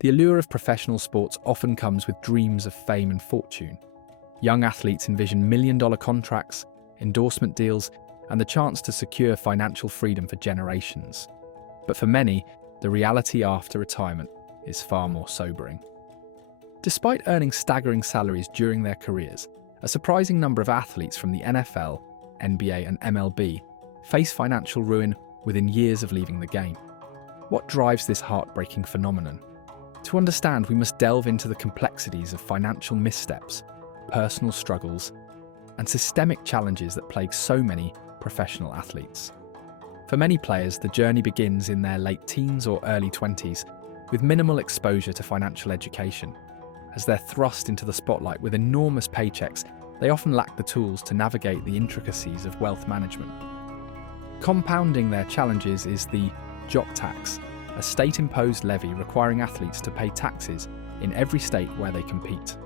The allure of professional sports often comes with dreams of fame and fortune. Young athletes envision million-dollar contracts, endorsement deals, and the chance to secure financial freedom for generations. But for many, the reality after retirement is far more sobering. Despite earning staggering salaries during their careers, a surprising number of athletes from the NFL, NBA, and MLB face financial ruin within years of leaving the game. What drives this heartbreaking phenomenon? To understand, we must delve into the complexities of financial missteps, personal struggles, and systemic challenges that plague so many professional athletes. For many players, the journey begins in their late teens or early 20s, with minimal exposure to financial education. As they're thrust into the spotlight with enormous paychecks, they often lack the tools to navigate the intricacies of wealth management. Compounding their challenges is the JCK Tax, a state-imposed levy requiring athletes to pay taxes in every state where they compete.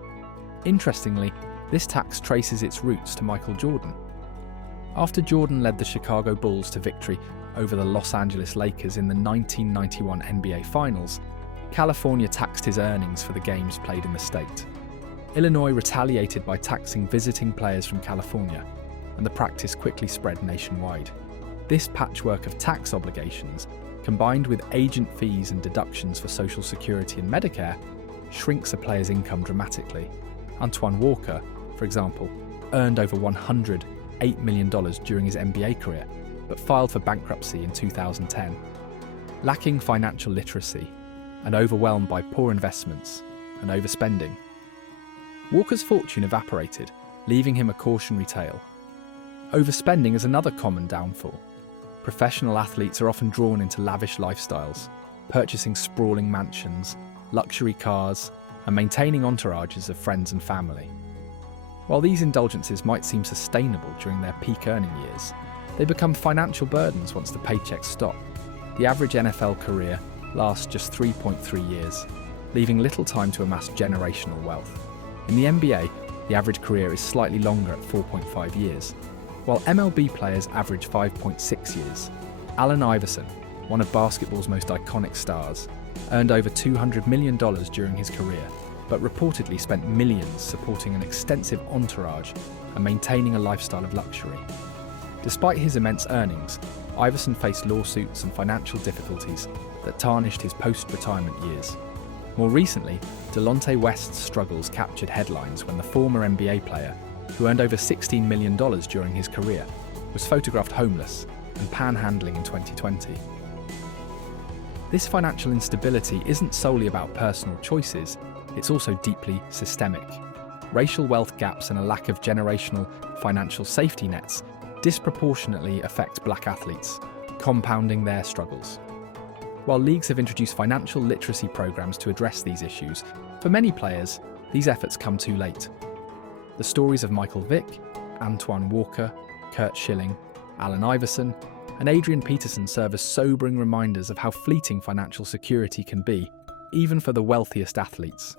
Interestingly, this tax traces its roots to Michael Jordan. After Jordan led the Chicago Bulls to victory over the Los Angeles Lakers in the 1991 NBA Finals, California taxed his earnings for the games played in the state. Illinois retaliated by taxing visiting players from California, and the practice quickly spread nationwide. This patchwork of tax obligations, combined with agent fees and deductions for Social Security and Medicare, shrinks a player's income dramatically. Antoine Walker, for example, earned over $108 million during his NBA career, but filed for bankruptcy in 2010. Lacking financial literacy and overwhelmed by poor investments and overspending, Walker's fortune evaporated, leaving him a cautionary tale. Overspending is another common downfall. Professional athletes are often drawn into lavish lifestyles, purchasing sprawling mansions, luxury cars, and maintaining entourages of friends and family. While these indulgences might seem sustainable during their peak earning years, they become financial burdens once the paychecks stop. The average NFL career lasts just 3.3 years, leaving little time to amass generational wealth. In the NBA, the average career is slightly longer at 4.5 years, while MLB players average 5.6 years. Allen Iverson, one of basketball's most iconic stars, earned over $200 million during his career, but reportedly spent millions supporting an extensive entourage and maintaining a lifestyle of luxury. Despite his immense earnings, Iverson faced lawsuits and financial difficulties that tarnished his post-retirement years. More recently, Delonte West's struggles captured headlines when the former NBA player, who earned over $16 million during his career, was photographed homeless and panhandling in 2020. This financial instability isn't solely about personal choices, it's also deeply systemic. Racial wealth gaps and a lack of generational financial safety nets disproportionately affect black athletes, compounding their struggles. While leagues have introduced financial literacy programs to address these issues, for many players, these efforts come too late. The stories of Michael Vick, Antoine Walker, Curt Schilling, Allen Iverson, and Adrian Peterson serve as sobering reminders of how fleeting financial security can be, even for the wealthiest athletes.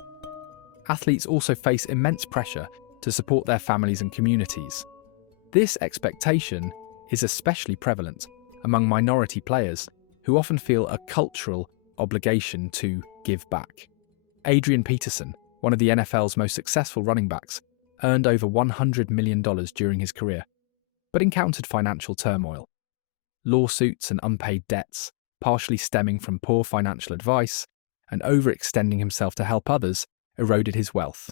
Athletes also face immense pressure to support their families and communities. This expectation is especially prevalent among minority players, who often feel a cultural obligation to give back. Adrian Peterson, one of the NFL's most successful running backs, earned over $100 million during his career, but encountered financial turmoil. Lawsuits and unpaid debts, partially stemming from poor financial advice and overextending himself to help others, eroded his wealth.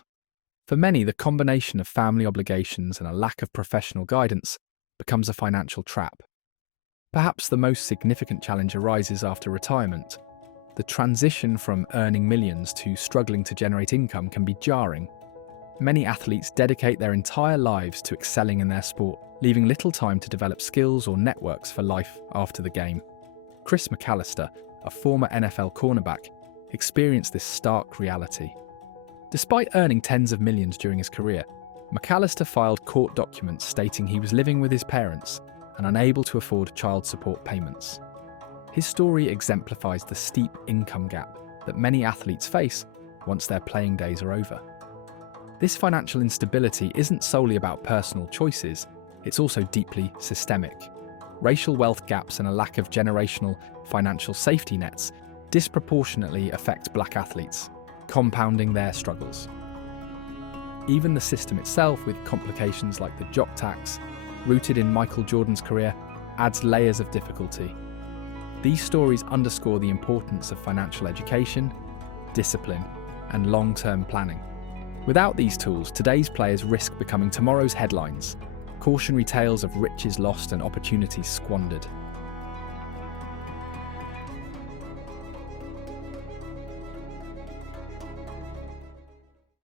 For many, the combination of family obligations and a lack of professional guidance becomes a financial trap. Perhaps the most significant challenge arises after retirement. The transition from earning millions to struggling to generate income can be jarring. Many athletes dedicate their entire lives to excelling in their sport, leaving little time to develop skills or networks for life after the game. Chris McAllister, a former NFL cornerback, experienced this stark reality. Despite earning tens of millions during his career, McAllister filed court documents stating he was living with his parents and unable to afford child support payments. His story exemplifies the steep income gap that many athletes face once their playing days are over. This financial instability isn't solely about personal choices, it's also deeply systemic. Racial wealth gaps and a lack of generational financial safety nets disproportionately affect black athletes, compounding their struggles. Even the system itself, with complications like the JCK Tax, rooted in Michael Jordan's career, adds layers of difficulty. These stories underscore the importance of financial education, discipline, and long-term planning. Without these tools, today's players risk becoming tomorrow's headlines, cautionary tales of riches lost and opportunities squandered.